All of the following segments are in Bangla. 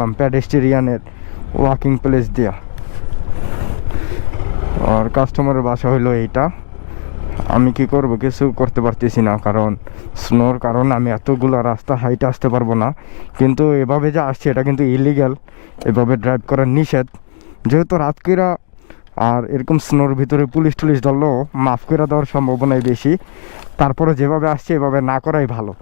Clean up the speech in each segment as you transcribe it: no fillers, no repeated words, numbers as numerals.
করলাম প্যাডেস্টেরিয়ানের ওয়াকিং প্লেস দিয়া। আর কাস্টমারের বাসা হইলো এইটা। আমি কি করব, কিছু করতে পারতেছি না, কারণ স্নোর কারণ আমি এতগুলো রাস্তা হাইটে আসতে পারবো না। কিন্তু এভাবে যে আসছে এটা কিন্তু ইলিগ্যাল, এভাবে ড্রাইভ করা নিষেধ। যেহেতু রাত কইরা আর এরকম স্নোর ভিতরে পুলিশ টুলিশ ধরলেও মাফ করে দেওয়ার সম্ভাবনাই বেশি। তারপরে যেভাবে আসছে এভাবে না করাই ভালো।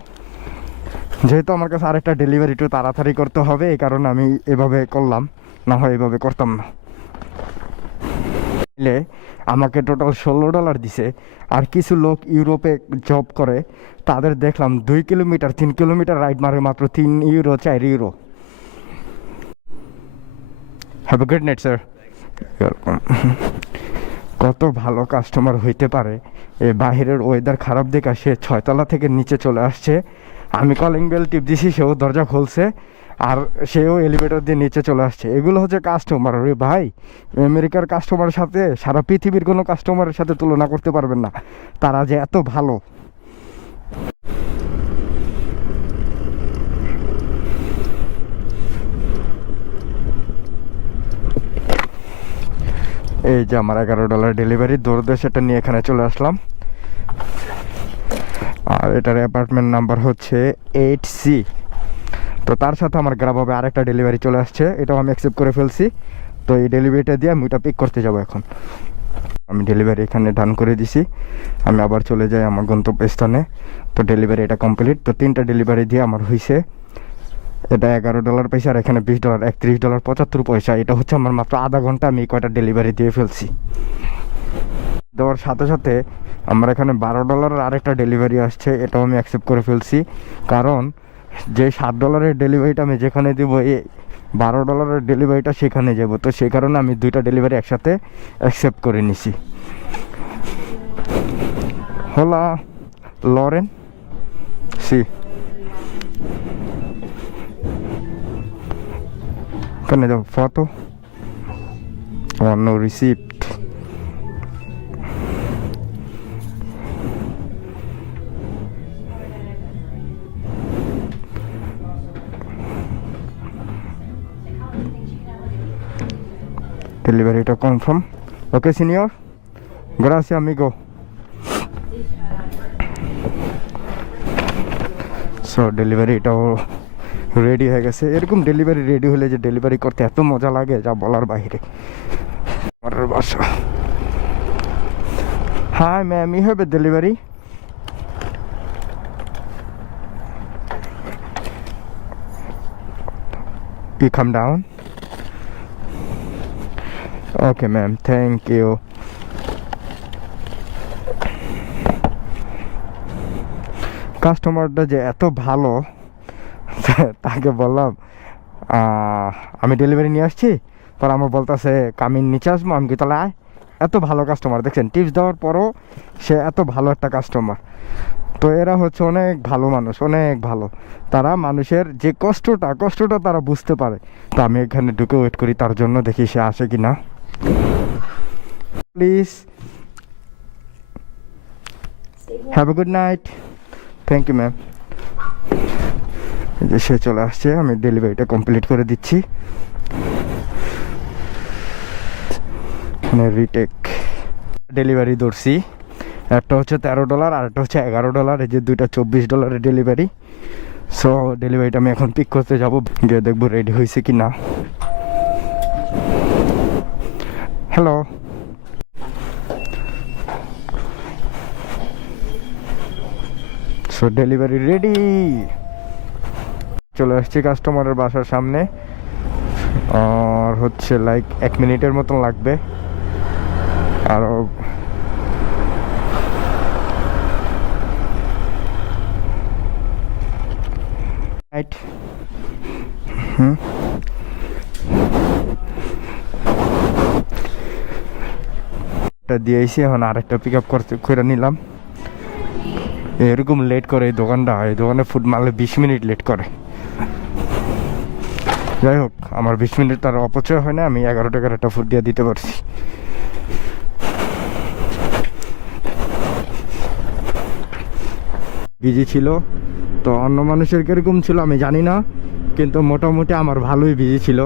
যেহেতু আমার কাছে আরেকটা ডেলিভারি একটু তাড়াতাড়ি করতে হবে, এই কারণে আমি এভাবে করলাম, না হয় এভাবে করতাম না। আমাকে টোটাল $16 দিছে। আর কিছু লোক ইউরোপে জব করে, তাদের দেখলাম 2 কিলোমিটার 3 কিলোমিটার রাইড মারে মাত্র €3 €4। Have a good night sir. কত ভালো কাস্টমার হইতে পারে। এ বাহিরের ওয়েদার খারাপ দেখে সে 6 তলা থেকে নিচে চলে আসছে। আমি কলিং বেল টিপ দিছি, সেও দরজা খুলছে, আর সেও এলিভেটর দিয়ে নিচে চলে আসছে। এগুলো হচ্ছে কাস্টমার রে ভাই। আমেরিকার কাস্টমারের সাথে সারা পৃথিবীর কোনো কাস্টমারের সাথে তুলনা করতে পারবেন না, তারা যে এত ভালো। এই যে আমার $11 ডেলিভারি, দৌড়দে সেটা নিয়ে এখানে চলে আসলাম। আর এটার অ্যাপার্টমেন্ট নাম্বার হচ্ছে 8C। তো তার সাথে আমার গ্রামে আরেকটা ডেলিভারি চলে আসছে, এটাও আমি অ্যাকসেপ্ট করে ফেলছি। তো এই ডেলিভারিটা দিয়ে আমি ওটা পিক করতে যাব। এখন আমি ডেলিভারি এখানে ডান করে দিছি, আমি আবার চলে যাই আমার গন্তব্যস্থানে। তো ডেলিভারি এটা কমপ্লিট। তো 3টা ডেলিভারি দিয়ে আমার হয়েছে, এটা $11 পয়সা, আর এখানে $20, $31.75। এটা হচ্ছে আমার মাত্র আধা ঘন্টা আমি কয়টা ডেলিভারি দিয়ে ফেলছি। দেওয়ার সাথে সাথে আমার এখানে $12 আরেকটা ডেলিভারি আসছে, এটাও আমি অ্যাকসেপ্ট করে ফেলছি। কারণ যে $7 ডেলিভারিটা আমি যেখানে দেবো, এই $12 ডেলিভারিটা সেখানে যাব। তো সেই কারণে আমি 2টা ডেলিভারি একসাথে অ্যাকসেপ্ট করে নিছি। হোলা লরেন সি, ওখানে যাবো ফটো নো রিসিপ্ট। ডেলিভারিটা কনফার্ম। ওকে সিনিয়র, গ্রাসিয়াস আমিগো। সো ডেলিভারিটাও রেডি হয়ে গেছে। এরকম ডেলিভারি রেডি হলে যে ডেলিভারি করতে এত মজা লাগে যা বলার বাইরে। আমার বাসা। Hi ma'am, you have a delivery? You come down? Okay ma'am, thank you. কাস্টমারটা যে এত ভালো, তাকে বললাম আমি ডেলিভারি নিয়ে আসছি, পর আমার বলতেছে কামিন নিচে আসবো। আমি কি তাহলে আয়। এত ভালো কাস্টমার দেখছেন, টিপস দেওয়ার পরও সে এত ভালো একটা কাস্টমার। তো এরা হচ্ছে অনেক ভালো মানুষ, অনেক ভালো। তারা মানুষের যে কষ্টটা তারা বুঝতে পারে। তো আমি এখানে ঢুকে ওয়েট করি তার জন্য, দেখি সে আসে কি না। Please have a good night. Thank you ma'am. যে সে চলে আসছে, আমি ডেলিভারিটা কমপ্লিট করে দিচ্ছি। মানে রিটেক ডেলিভারি ধরছি, একটা হচ্ছে $13 আর একটা হচ্ছে $11। এই যে 2টা $24 ডেলিভারি। সো ডেলিভারিটা আমি এখন পিক করতে যাব, গিয়ে দেখবো রেডি হয়েছে কি না। Hello, so delivery ready. চলে আসছি কাস্টমারের বাসার সামনে। আর হচ্ছে লাইক 1 মিনিটের মতন লাগবে। আরও রাইট দিয়েছি, এখন আরেকটা পিক আপ করে নিলাম। এরকম লেট করে এই দোকানে ফুড মারলে 20 মিনিট লেট করে। যাই হোক, আমার 20 মিনিট তার অপচয় হয় না, আমি 11 টাকার একটা ফুড দিয়ে দিতে পারছি। বিজি ছিল তো, অন্য মানুষের কিরকম ছিল আমি জানি না, কিন্তু মোটামুটি আমার ভালোই বিজি ছিল।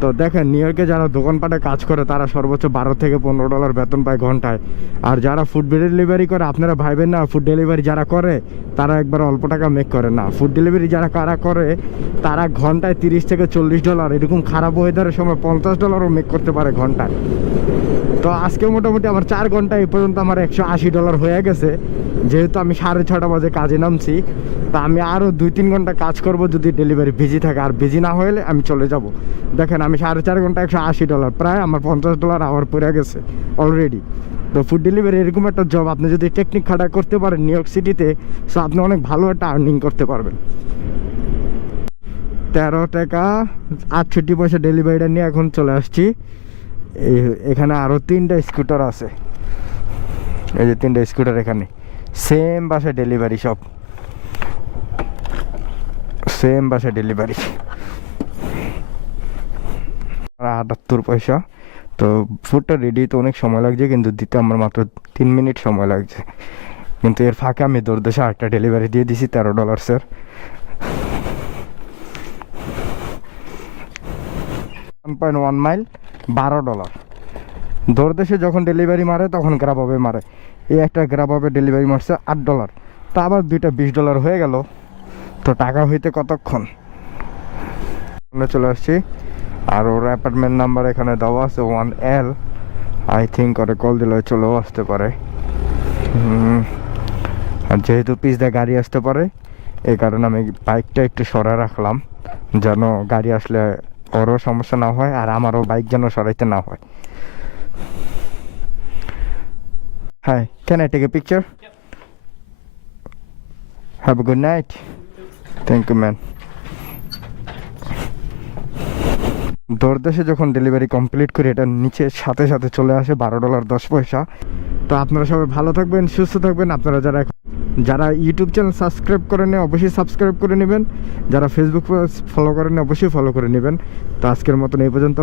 তো দেখেন নিউ ইয়র্কে যারা দোকানপাটে কাজ করে তারা সর্বোচ্চ $12 থেকে $15 বেতন পায় ঘন্টায়। আর যারা ফুড ডেলিভারি করে, আপনারা ভাইবেন না ফুড ডেলিভারি যারা করে তারা একবার অল্প টাকা মেক করে না। ফুড ডেলিভারি যারা কারা করে তারা ঘন্টায় $30 থেকে $40, এরকম খারাপ ওয়েদারের সময় $50ও মেক করতে পারে ঘন্টায়। তো আজকে মোটামুটি আমার 4 ঘন্টা এই পর্যন্ত আমার $180 হয়ে গেছে, যেহেতু আমি 6:30 বাজে কাজে নামছি। তা আমি আরও 2-3 ঘন্টা কাজ করব যদি ডেলিভারি বিজি থাকে, আর বিজি না হলে আমি চলে যাব। দেখেন আমি 4.5 ঘন্টা $180, প্রায় আমার $50 আওয়ার পড়ে গেছে অলরেডি। তো ফুড ডেলিভারি এরকম একটা জব, আপনি যদি টেকনিক খাটা করতে পারেন নিউ ইয়র্ক সিটিতে, সো আপনি অনেক ভালো একটা আর্নিং করতে পারবেন। $13.68 ডেলিভারিটা নিয়ে এখন চলে আসছি। এখানে আরও 3টা স্কুটার আছে, এই যে 3টা স্কুটার এখানে সেম বাসায় ডেলিভারি, সব সেম বাসায় ডেলিভারি। 78 পয়সা। তো ফুডটা রেডি তো অনেক সময় লাগছে, কিন্তু দিতে আমার মাত্র 3 মিনিট সময় লাগছে। কিন্তু এর ফাঁকে আমি দৌড়দেশে আরেকটা ডেলিভারি দিয়ে দিছি $13 1.1 মাইল $12। দৌড়দেশে যখন ডেলিভারি মারে তখন গ্রাবাবে মারে। এই একটা গ্রাবাবে ডেলিভারি মারছে $8। তা আবার 2টা $20 হয়ে গেল। তো টাকা হইতে কতক্ষণ। আমরা চলে আসছি, আর ওর অ্যাপার্টমেন্ট নাম্বার এখানে দেওয়া আছে 1L। আই থিঙ্ক ওরে কল দিলে চলেও আসতে পারে। আর যেহেতু পিছ দিয়ে গাড়ি আসতে পারে, এই কারণে আমি বাইকটা একটু সরা রাখলাম, যেন গাড়ি আসলে ওরও সমস্যা না হয় আর আমারও বাইক যেন সরাইতে না হয়। Hi, can I take a picture? Have a good night. Thank you, man. দৌড়দেশে যখন ডেলিভারি কমপ্লিট করি, এটা নিচে সাথে সাথে চলে আসে $12.10। তো আপনারা সবাই ভালো থাকবেন, সুস্থ থাকবেন। আপনারা যারা ইউটিউব চ্যানেল সাবস্ক্রাইব করে নেন অবশ্যই সাবস্ক্রাইব করে নেবেন, যারা ফেসবুক ফলো করেন অবশ্যই ফলো করে নেবেন। তো আজকের মতন এই পর্যন্ত।